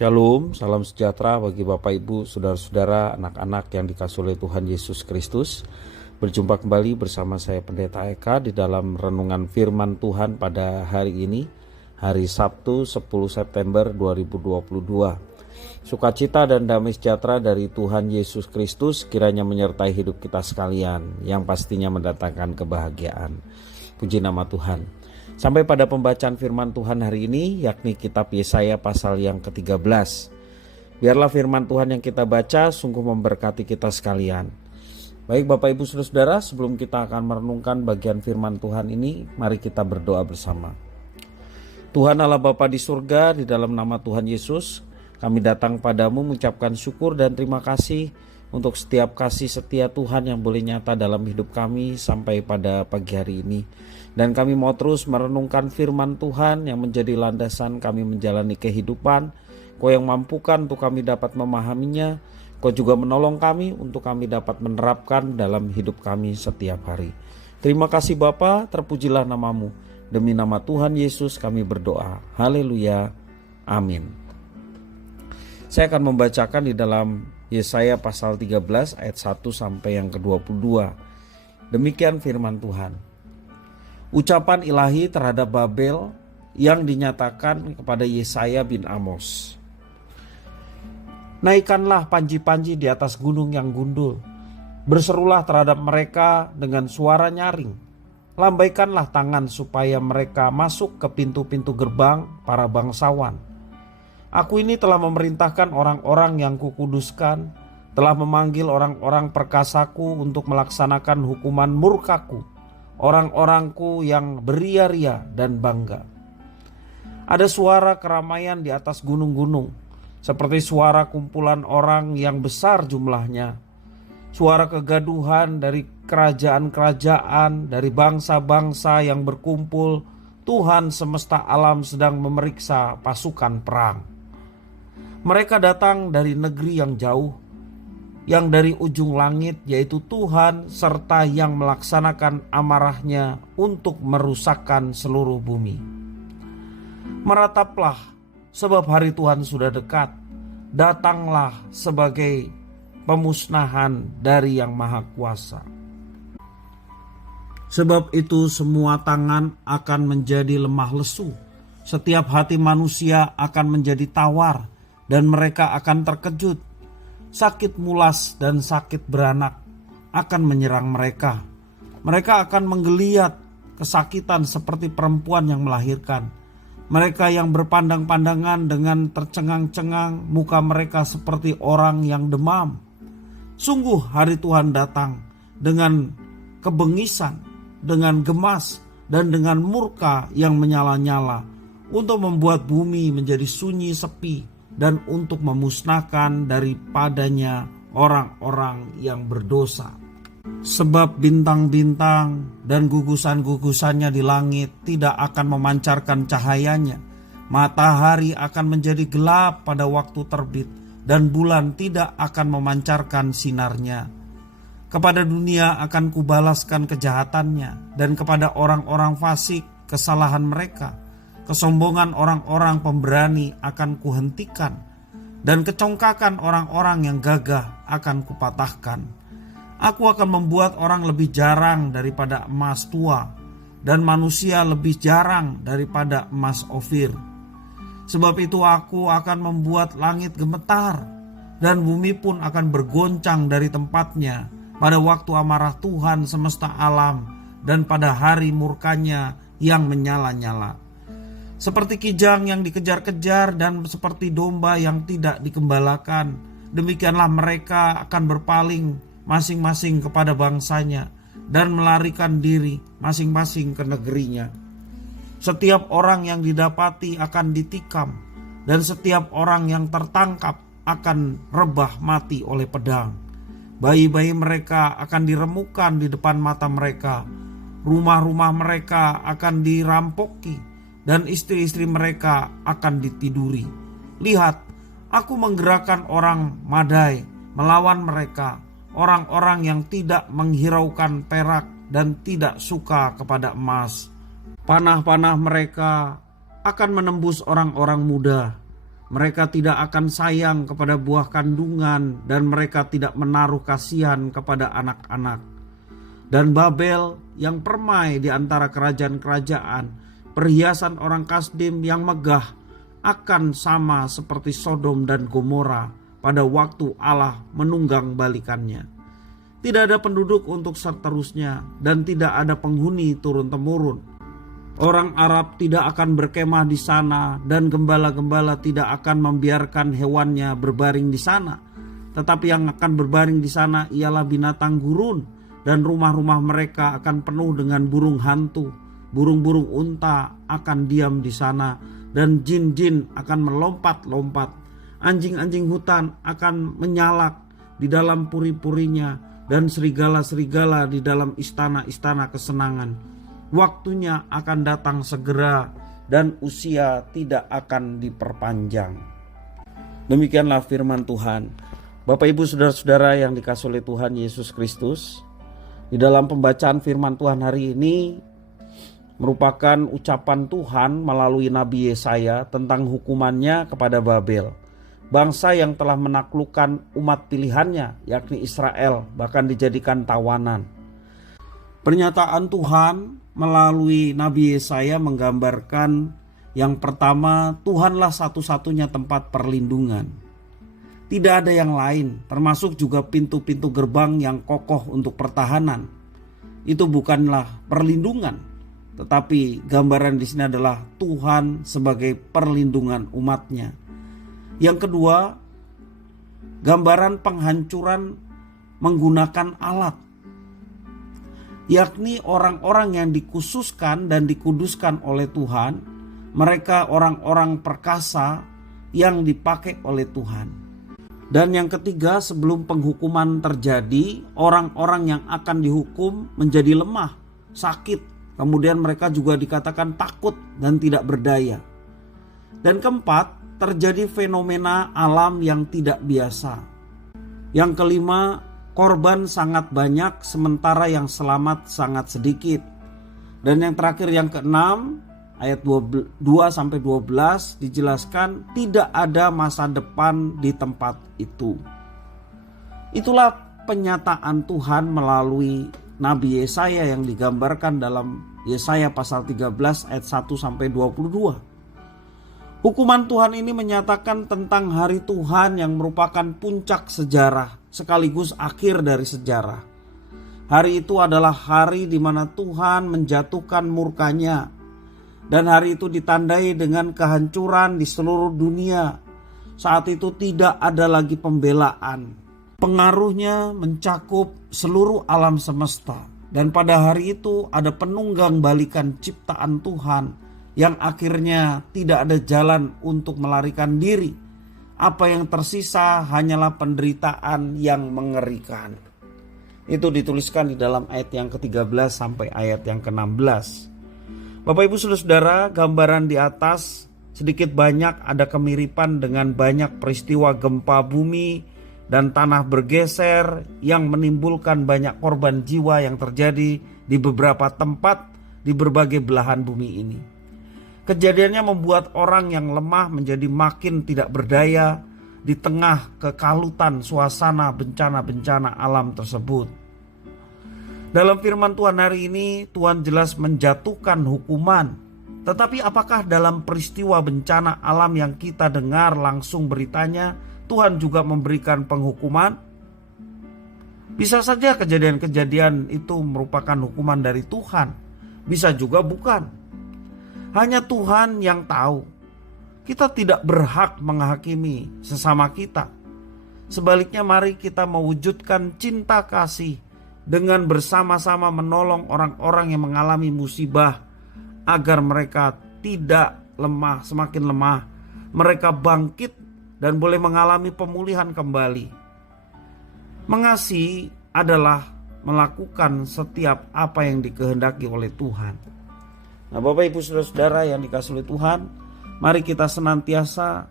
Shalom, salam sejahtera bagi Bapak Ibu, Saudara-saudara, anak-anak yang dikasihi oleh Tuhan Yesus Kristus. Berjumpa kembali bersama saya Pendeta Eka di dalam renungan firman Tuhan pada hari ini, hari Sabtu 10 September 2022. Sukacita dan damai sejahtera dari Tuhan Yesus Kristus kiranya menyertai hidup kita sekalian, yang pastinya mendatangkan kebahagiaan. Puji nama Tuhan. Sampai pada pembacaan firman Tuhan hari ini, yakni kitab Yesaya pasal yang ke-13. Biarlah firman Tuhan yang kita baca sungguh memberkati kita sekalian. Baik Bapak Ibu Saudara, sebelum kita akan merenungkan bagian firman Tuhan ini, mari kita berdoa bersama. Tuhan Allah Bapa di surga, di dalam nama Tuhan Yesus, kami datang padamu mengucapkan syukur dan terima kasih untuk setiap kasih setia Tuhan yang boleh nyata dalam hidup kami sampai pada pagi hari ini. Dan kami mau terus merenungkan firman Tuhan yang menjadi landasan kami menjalani kehidupan. Kau yang mampukan untuk kami dapat memahaminya. Kau juga menolong kami untuk kami dapat menerapkan dalam hidup kami setiap hari. Terima kasih Bapa, terpujilah namamu. Demi nama Tuhan Yesus kami berdoa. Haleluya. Amin. Saya akan membacakan di dalam Yesaya pasal 13 ayat 1 sampai yang ke-22. Demikian firman Tuhan. Ucapan ilahi terhadap Babel yang dinyatakan kepada Yesaya bin Amos. Naikkanlah panji-panji di atas gunung yang gundul. Berserulah terhadap mereka dengan suara nyaring. Lambaikanlah tangan supaya mereka masuk ke pintu-pintu gerbang para bangsawan. Aku ini telah memerintahkan orang-orang yang kukuduskan, telah memanggil orang-orang perkasaku untuk melaksanakan hukuman murkaku, orang-orangku yang beria-ria dan bangga. Ada suara keramaian di atas gunung-gunung, seperti suara kumpulan orang yang besar jumlahnya. Suara kegaduhan dari kerajaan-kerajaan, dari bangsa-bangsa yang berkumpul. Tuhan semesta alam sedang memeriksa pasukan perang. Mereka datang dari negeri yang jauh, yang dari ujung langit, yaitu Tuhan, serta yang melaksanakan amarahnya untuk merusakkan seluruh bumi. Merataplah, sebab hari Tuhan sudah dekat. Datanglah sebagai pemusnahan dari Yang Maha Kuasa. Sebab itu semua tangan akan menjadi lemah lesu, setiap hati manusia akan menjadi tawar, dan mereka akan terkejut. Sakit mulas dan sakit beranak akan menyerang mereka. Mereka akan menggeliat kesakitan seperti perempuan yang melahirkan. Mereka yang berpandang-pandangan dengan tercengang-cengang, muka mereka seperti orang yang demam. Sungguh hari Tuhan datang dengan kebengisan, dengan gemas, dan dengan murka yang menyala-nyala, untuk membuat bumi menjadi sunyi sepi, dan untuk memusnahkan daripadanya orang-orang yang berdosa. Sebab bintang-bintang dan gugusan-gugusannya di langit tidak akan memancarkan cahayanya. Matahari akan menjadi gelap pada waktu terbit, dan bulan tidak akan memancarkan sinarnya. Kepada dunia akan kubalaskan kejahatannya, dan kepada orang-orang fasik kesalahan mereka. Kesombongan orang-orang pemberani akan kuhentikan, dan kecongkakan orang-orang yang gagah akan kupatahkan. Aku akan membuat orang lebih jarang daripada emas tua, dan manusia lebih jarang daripada emas Ofir. Sebab itu aku akan membuat langit gemetar, dan bumi pun akan bergoncang dari tempatnya pada waktu amarah Tuhan semesta alam, dan pada hari murkanya yang menyala-nyala. Seperti kijang yang dikejar-kejar dan seperti domba yang tidak dikembalakan, demikianlah mereka akan berpaling masing-masing kepada bangsanya dan melarikan diri masing-masing ke negerinya. Setiap orang yang didapati akan ditikam, dan setiap orang yang tertangkap akan rebah mati oleh pedang. Bayi-bayi mereka akan diremukkan di depan mata mereka, rumah-rumah mereka akan dirampoki, dan istri-istri mereka akan ditiduri. Lihat, aku menggerakkan orang Madai melawan mereka, orang-orang yang tidak menghiraukan perak dan tidak suka kepada emas. Panah-panah mereka akan menembus orang-orang muda, Mereka tidak akan sayang kepada buah kandungan dan mereka tidak menaruh kasihan kepada anak-anak. Dan Babel yang permai di antara kerajaan-kerajaan, perhiasan orang Kasdim yang megah, akan sama seperti Sodom dan Gomora pada waktu Allah menunggang balikannya. Tidak ada penduduk untuk seterusnya dan tidak ada penghuni turun-temurun. Orang Arab tidak akan berkemah di sana dan gembala-gembala tidak akan membiarkan hewannya berbaring di sana. Tetapi yang akan berbaring di sana ialah binatang gurun, dan rumah-rumah mereka akan penuh dengan burung hantu. Burung-burung unta akan diam di sana dan jin-jin akan melompat-lompat. Anjing-anjing hutan akan menyalak di dalam puri-purinya dan serigala-serigala di dalam istana-istana kesenangan. Waktunya akan datang segera dan usia tidak akan diperpanjang. Demikianlah firman Tuhan. Bapak Ibu saudara-saudara yang dikasihi oleh Tuhan Yesus Kristus, di dalam pembacaan firman Tuhan hari ini merupakan ucapan Tuhan melalui Nabi Yesaya tentang hukumannya kepada Babel, bangsa yang telah menaklukkan umat pilihannya, yakni Israel, bahkan dijadikan tawanan. Pernyataan Tuhan melalui Nabi Yesaya menggambarkan yang pertama, Tuhanlah satu-satunya tempat perlindungan. Tidak ada yang lain, termasuk juga pintu-pintu gerbang yang kokoh untuk pertahanan. Itu bukanlah perlindungan, tetapi gambaran di sini adalah Tuhan sebagai perlindungan umatnya. Yang kedua, gambaran penghancuran menggunakan alat, yakni orang-orang yang dikhususkan dan dikuduskan oleh Tuhan. Mereka orang-orang perkasa yang dipakai oleh Tuhan. Dan yang ketiga, sebelum penghukuman terjadi, orang-orang yang akan dihukum menjadi lemah, sakit. Kemudian mereka juga dikatakan takut dan tidak berdaya. Dan keempat, terjadi fenomena alam yang tidak biasa. Yang kelima, korban sangat banyak sementara yang selamat sangat sedikit. Dan yang terakhir, yang keenam, ayat 2-12 dijelaskan tidak ada masa depan di tempat itu. Itulah penyataan Tuhan melalui Nabi Yesaya yang digambarkan dalam Yesaya pasal 13 ayat 1-22. Hukuman Tuhan ini menyatakan tentang hari Tuhan yang merupakan puncak sejarah sekaligus akhir dari sejarah. Hari itu adalah hari di mana Tuhan menjatuhkan murkanya. Dan hari itu ditandai dengan kehancuran di seluruh dunia. Saat itu tidak ada lagi pembelaan. Pengaruhnya mencakup seluruh alam semesta. Dan pada hari itu ada penunggang balikan ciptaan Tuhan yang akhirnya tidak ada jalan untuk melarikan diri. Apa yang tersisa hanyalah penderitaan yang mengerikan. Itu dituliskan di dalam ayat yang ke-13 sampai ayat yang ke-16. Bapak Ibu saudara-saudara, gambaran di atas sedikit banyak ada kemiripan dengan banyak peristiwa gempa bumi dan tanah bergeser yang menimbulkan banyak korban jiwa yang terjadi di beberapa tempat di berbagai belahan bumi ini. Kejadiannya membuat orang yang lemah menjadi makin tidak berdaya di tengah kekalutan suasana bencana-bencana alam tersebut. Dalam firman Tuhan hari ini, Tuhan jelas menjatuhkan hukuman. Tetapi apakah dalam peristiwa bencana alam yang kita dengar langsung beritanya, Tuhan juga memberikan penghukuman? Bisa saja kejadian-kejadian itu merupakan hukuman dari Tuhan. Bisa juga bukan. Hanya Tuhan yang tahu. Kita tidak berhak menghakimi sesama kita. Sebaliknya mari kita mewujudkan cinta kasih dengan bersama-sama menolong orang-orang yang mengalami musibah agar mereka tidak lemah, semakin lemah. Mereka bangkit dan boleh mengalami pemulihan kembali. Mengasihi adalah melakukan setiap apa yang dikehendaki oleh Tuhan. Nah, Bapak Ibu saudara-saudara yang dikasihi oleh Tuhan, mari kita senantiasa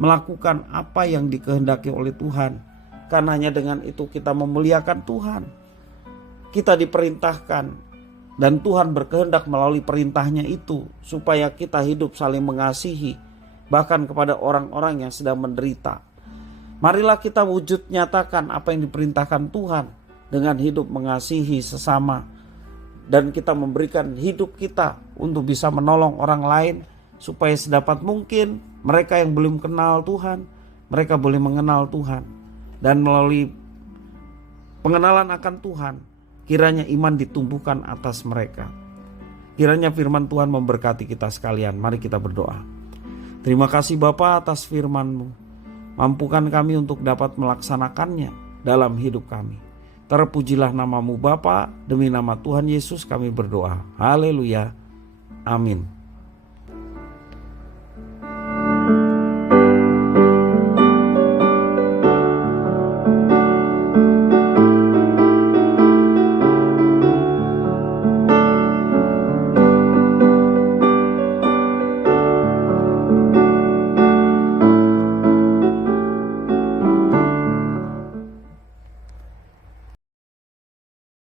melakukan apa yang dikehendaki oleh Tuhan. Karena hanya dengan itu kita memuliakan Tuhan. Kita diperintahkan dan Tuhan berkehendak melalui perintahnya itu supaya kita hidup saling mengasihi bahkan kepada orang-orang yang sedang menderita. Marilah kita wujud nyatakan apa yang diperintahkan Tuhan dengan hidup mengasihi sesama, dan kita memberikan hidup kita untuk bisa menolong orang lain supaya sedapat mungkin mereka yang belum kenal Tuhan, mereka boleh mengenal Tuhan. Dan melalui pengenalan akan Tuhan, kiranya iman ditumbuhkan atas mereka. Kiranya firman Tuhan memberkati kita sekalian. Mari kita berdoa. Terima kasih Bapa atas firman-Mu. Mampukan kami untuk dapat melaksanakannya dalam hidup kami. Terpujilah nama-Mu Bapa, demi nama Tuhan Yesus kami berdoa. Haleluya. Amin.